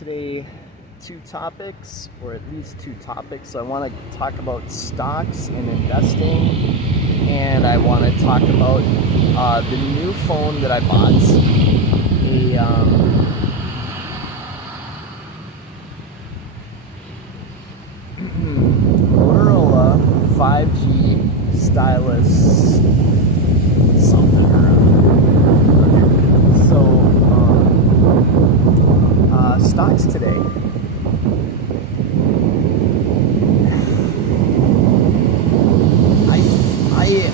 today two topics, or at least two topics. I want to talk about stocks and investing, and I want to talk about the new phone that I bought. Motorola 5G Stylus something or other. So stocks today.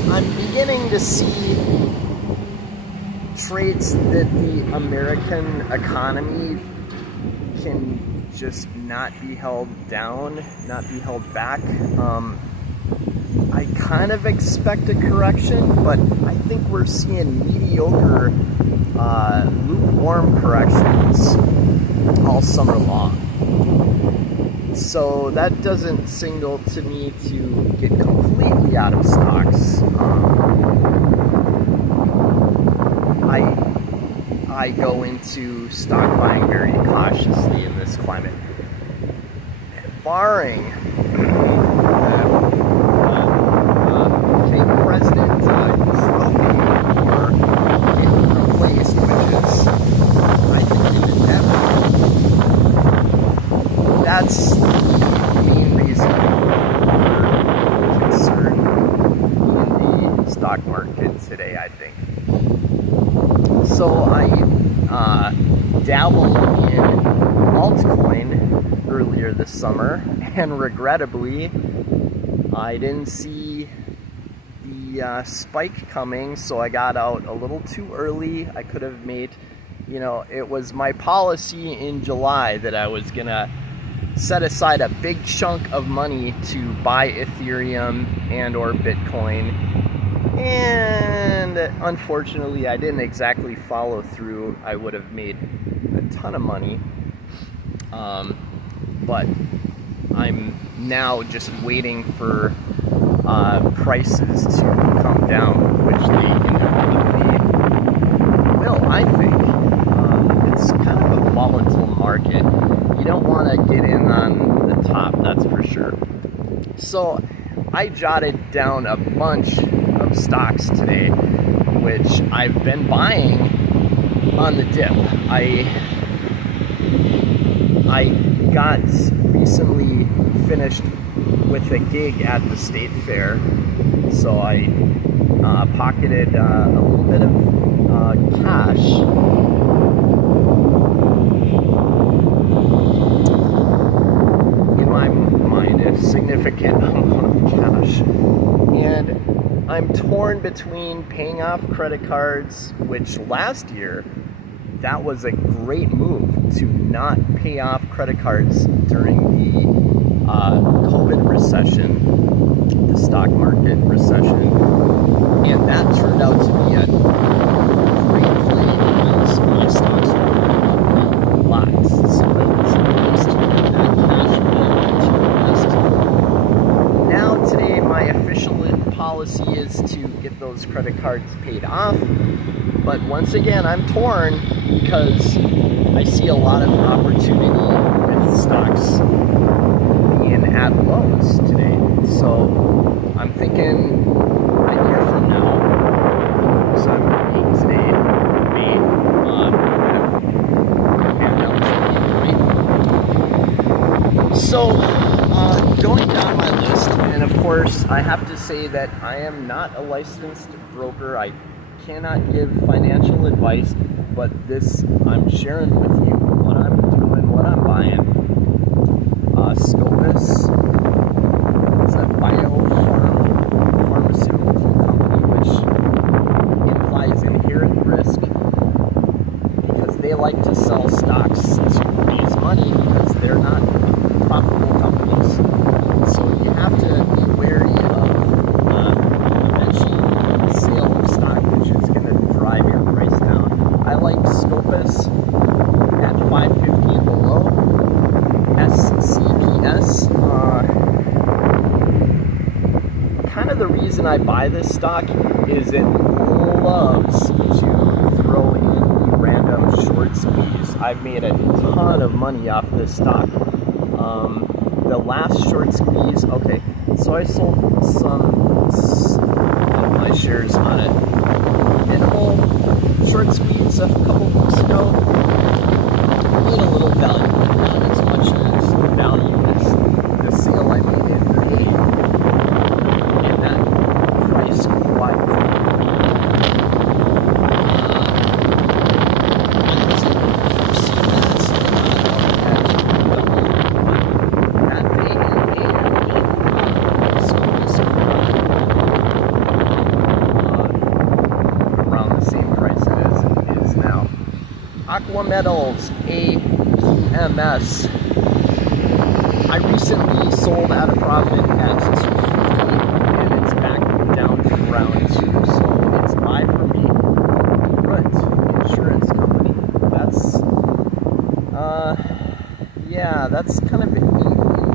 I'm beginning to see traits that the American economy can just not be held down, not be held back. I kind of expect a correction, but I think we're seeing mediocre, lukewarm corrections all summer long. So that doesn't signal to me to get completely out of stocks. I go into stock buying very cautiously in this climate, barring fake president or getting replaced, which is, I think, inevitable. That's the main reason for concern in the stock market today, I think. So I dabbled in altcoin earlier this summer, and regrettably, I didn't see the spike coming, so I got out a little too early. I could have made, it was my policy in July that I was gonna set aside a big chunk of money to buy Ethereum and or Bitcoin, and unfortunately I didn't exactly follow through. I would have made a ton of money, but I'm now just waiting for prices to come down, which they inevitably will, I think. It's kind of a volatile market. You don't want to get in on the top, that's for sure. So I jotted down a bunch of stocks today, which I've been buying on the dip. I got recently finished with a gig at the state fair, so I pocketed a little bit of cash. In my mind, a significant amount of cash, and I'm torn between paying off credit cards, which last year that was a great move to not pay off credit cards during the COVID recession, the stock market recession, and that turned out to be a great play because my stocks were a lot. So that was nice to get that cash to invest. Now today my official policy is to get those credit cards paid off, but once again I'm torn because I see a lot of opportunity with stocks being at lows today. So I'm thinking a year from now, so I'm being today, May, so going down my list, and of course I have to say that I am not a licensed broker. I cannot give financial advice, but this I'm sharing with you what I'm doing, what I'm buying. Scopus, it's a pharmaceutical company, which implies inherent risk because they like to sell stocks to raise money because they're not profitable companies. So you have to be wary of eventually the sale of stock, which is going to drive your price down. I like Scopus at 550 and below. SCPS. Kind of the reason I buy this stock is it loves to throw in random short short squeeze. I've made a ton of money off this stock. The last short squeeze, okay, so I sold some of my shares on a minimal short squeeze a couple weeks ago. Made a little value, not as much as value as the sale I made in May, and that price quite Aqua Metals, AQMS. I recently sold at a profit at 250 and it's back down to around 2, so it's buy for me. Right, insurance company. That's yeah, that's kind of an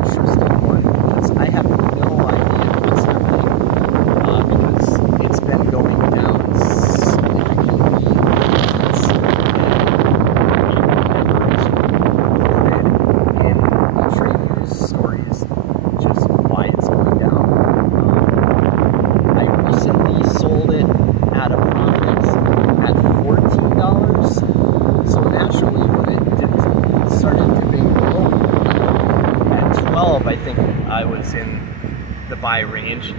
interesting one because I have no idea what's happening because it's been going down significantly. I think I was in the buy range.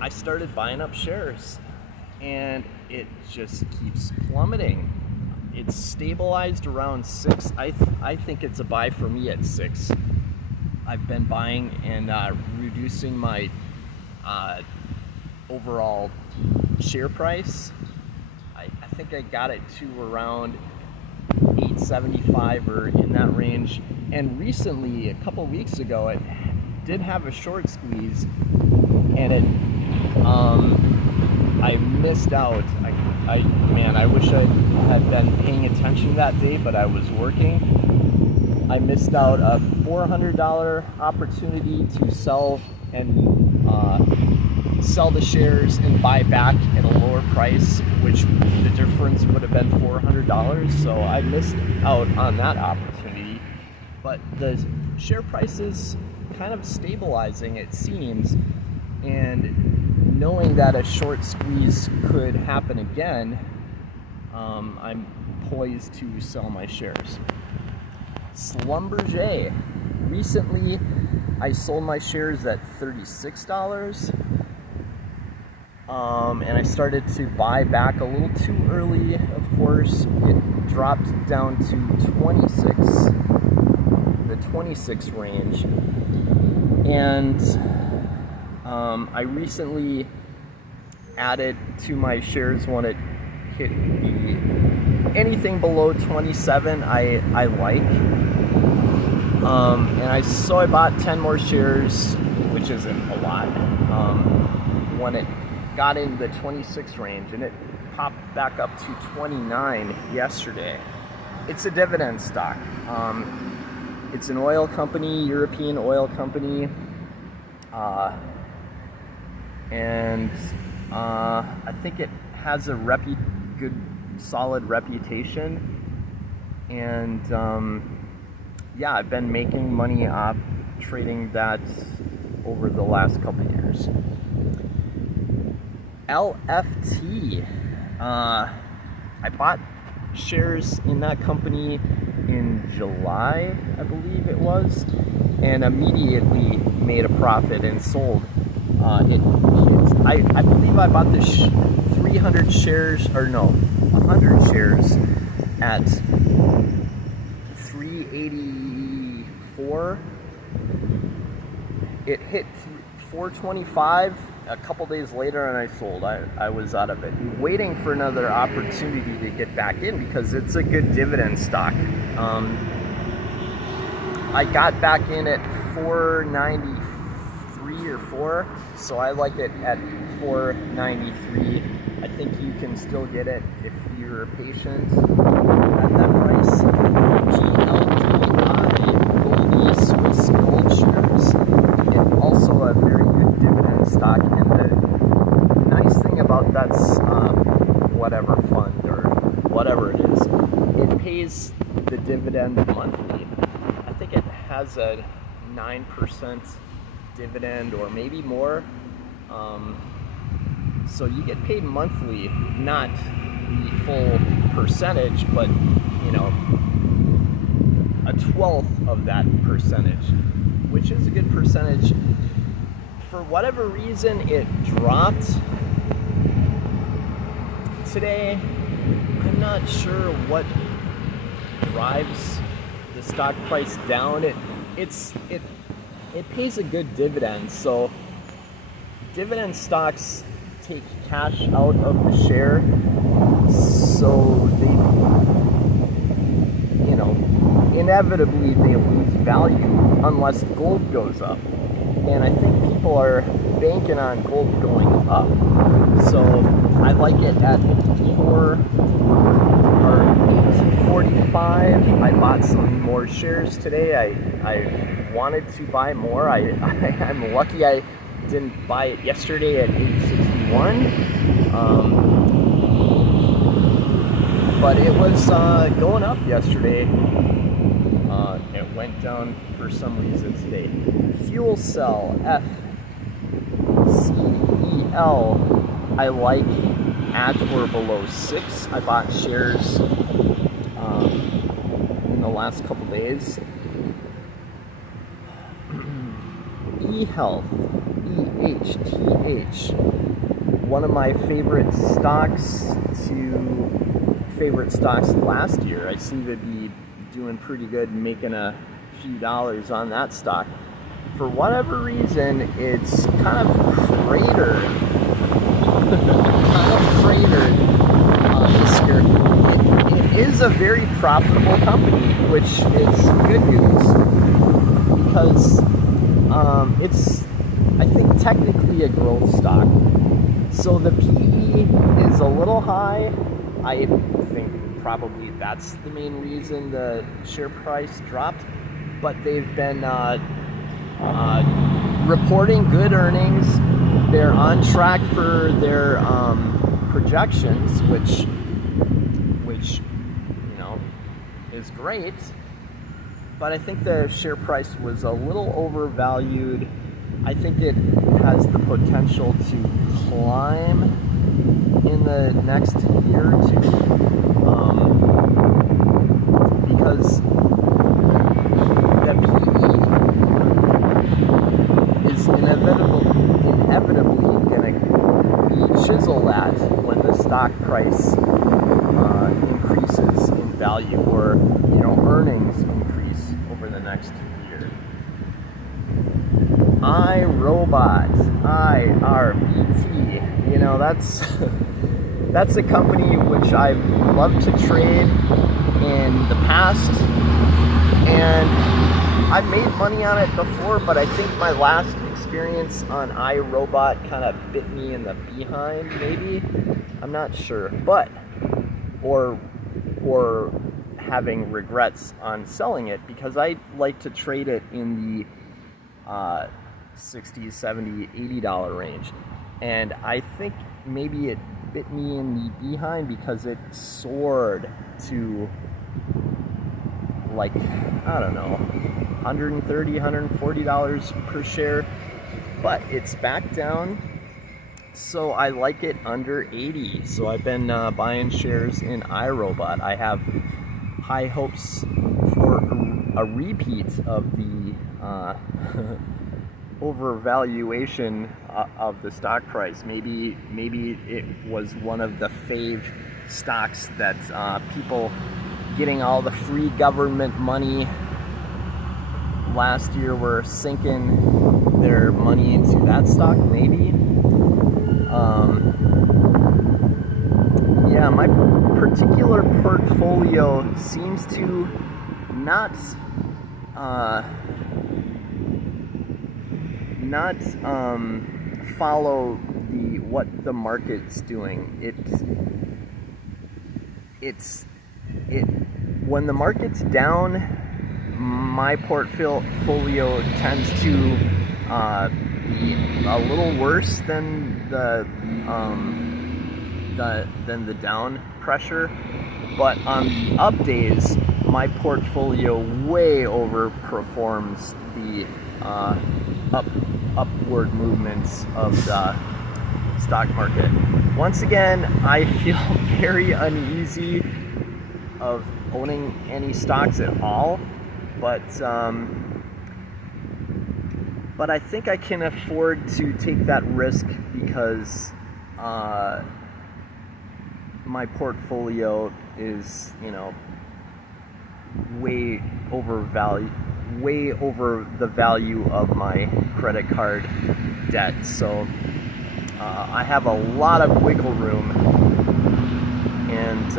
I started buying up shares and it just keeps plummeting. It's stabilized around 6. I think it's a buy for me at 6. I've been buying and reducing my overall share price. I think I got it to around 875 or in that range. And recently, a couple weeks ago, it did have a short squeeze, and it I missed out. I wish I had been paying attention that day, but I was working. I missed out a $400 opportunity to sell the shares and buy back at a lower price, which the difference would have been $400. So I missed out on that opportunity. But the share price is kind of stabilizing, it seems, and knowing that a short squeeze could happen again, I'm poised to sell my shares. Schlumberger. Recently, I sold my shares at $36, and I started to buy back a little too early, of course. It dropped down to 26 range, and I recently added to my shares when it hit anything below 27 I like, and so I bought 10 more shares, which isn't a lot, when it got in the 26 range, and it popped back up to 29 yesterday. It's a dividend stock. It's an oil company, European oil company, and I think it has a good, solid reputation. And yeah, I've been making money off trading that over the last couple of years. LFT. I bought shares in that company in July, I believe it was, and immediately made a profit and sold. I believe I bought the 300 shares, or no, 100 shares at 384. It hit 425 a couple days later, and I sold. I was out of it. I'm waiting for another opportunity to get back in because it's a good dividend stock. I got back in at 493 or 4, so I like it at 493. I think you can still get it if you're patient at that price. GLDI, Goldie Swiss Gold Shares. And also a very good dividend stock. And the nice thing about that's whatever fund or the dividend monthly. I think it has a 9% dividend or maybe more. So you get paid monthly, not the full percentage, but a 12th of that percentage, which is a good percentage. For whatever reason, it dropped today. I'm not sure what drives the stock price down. It pays a good dividend, so dividend stocks take cash out of the share, so they, inevitably they lose value unless gold goes up. And I think people are banking on gold going up. So I like it at 8.45. I bought some more shares today. I wanted to buy more. I'm lucky I didn't buy it yesterday at 8.61. But it was going up yesterday. It went down for some reason today. Fuel cell, FCEL, I like at or below 6. I bought shares in the last couple days. eHealth, EHTH, one of my favorite stocks last year. I seem to be doing pretty good, making a few dollars on that stock. For whatever reason, it's kind of cratered this year. It is a very profitable company, which is good news, because it's, I think, technically a growth stock. So the PE is a little high. I think probably that's the main reason the share price dropped, but they've been reporting good earnings. They're on track for their projections, which is great. But I think the share price was a little overvalued. I think it has the potential to climb in the next year or two, because the PE is inevitably going to be chiseled at when the stock price increases in value, or earnings increase over the next year. iRobot, IRBT, that's a company which I've loved to trade in the past, and I've made money on it before, but I think my last experience on iRobot kind of bit me in the behind, maybe. I'm not sure, but or having regrets on selling it, because I like to trade it in the $60, $70, $80 range, and I think maybe it bit me in the behind because it soared to, like, I don't know, $130, $140 per share, but it's back down. So I like it under 80. So I've been buying shares in iRobot. I have high hopes for a repeat of the overvaluation of the stock price. Maybe it was one of the fave stocks that people getting all the free government money last year were sinking their money into that stock, maybe. Yeah, my particular portfolio seems to not follow what the market's doing. When the market's down, my portfolio tends to be a little worse than the down pressure, but on the up days, my portfolio way overperforms the upward movements of the stock market. Once again, I feel very uneasy of owning any stocks at all, but I think I can afford to take that risk because my portfolio is, way over the value of my credit card debt. So I have a lot of wiggle room, and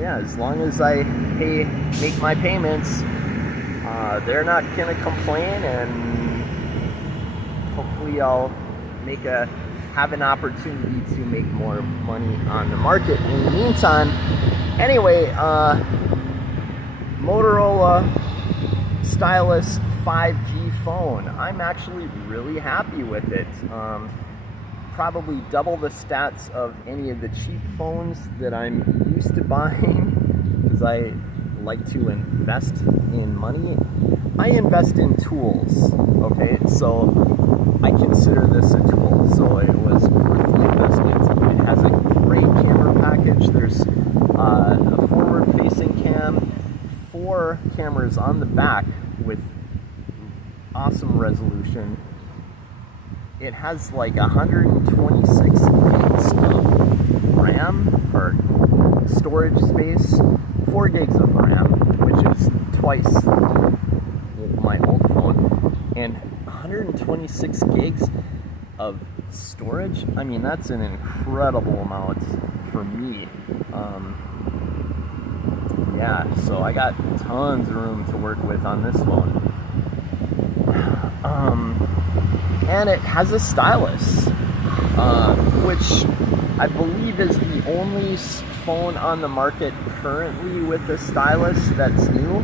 yeah, as long as I make my payments, they're not gonna complain, and hopefully I'll have an opportunity to make more money on the market in the meantime. Anyway, Motorola Stylus 5G phone. I'm actually really happy with it. Probably double the stats of any of the cheap phones that I'm used to buying, because I like to invest in money. I invest in tools, okay? So I consider this a tool, so it was worth the investment. It has a great camera package. There's a forward-facing cam, 4 cameras on the back with awesome resolution. It has like 126 gigs of RAM, or storage space, 4 gigs of RAM, which is twice my old phone, and 126 gigs of storage. I mean, that's an incredible amount for me. Yeah, so I got tons of room to work with on this phone. And it has a stylus, which I believe is the only phone on the market currently with a stylus that's new.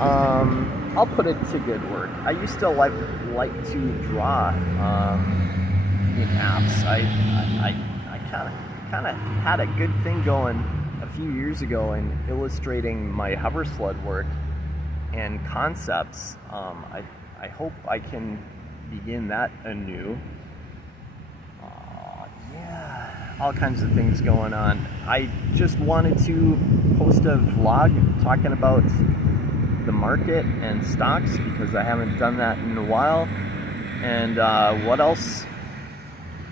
I'll put it to good work. I used to like to draw in apps. I kind of had a good thing going a few years ago in illustrating my hover sled work and concepts. I hope I can begin that anew. Yeah, all kinds of things going on. I just wanted to post a vlog talking about the market and stocks, because I haven't done that in a while. And what else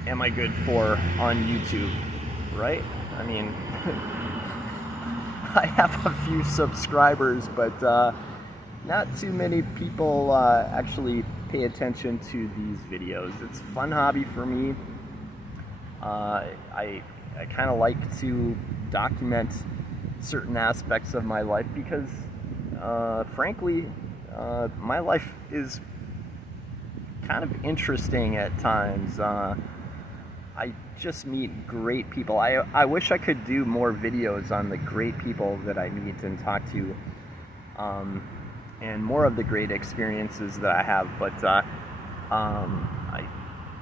am I good for on YouTube, right? I mean, I have a few subscribers, but not too many people actually pay attention to these videos. It's a fun hobby for me. I kind of like to document certain aspects of my life because frankly, my life is kind of interesting at times. I just meet great people. I wish I could do more videos on the great people that I meet and talk to, and more of the great experiences that I have, but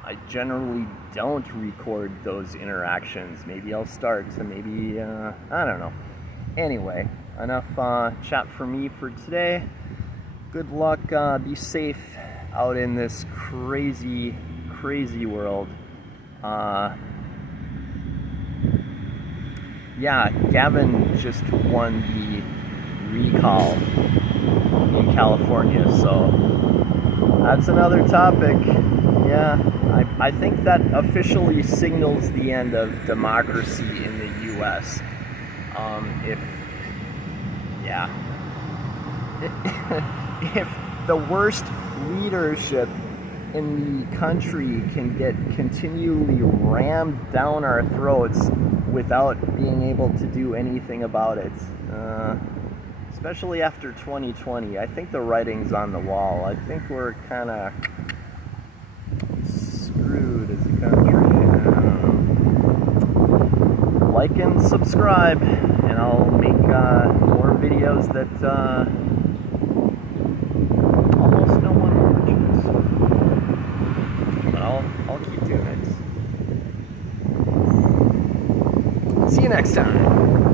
I generally don't record those interactions. Maybe I'll start to, maybe, I don't know. Anyway, enough chat for me for today. Good luck, be safe out in this crazy world. Yeah, Gavin just won the recall in California, so that's another topic. Yeah, I think that officially signals the end of democracy in the US. If the worst leadership in the country can get continually rammed down our throats without being able to do anything about it, especially after 2020, I think the writing's on the wall. I think we're kind of screwed as a country. Like and subscribe, and I'll make more videos that almost no one watches. But I'll keep doing it. See you next time.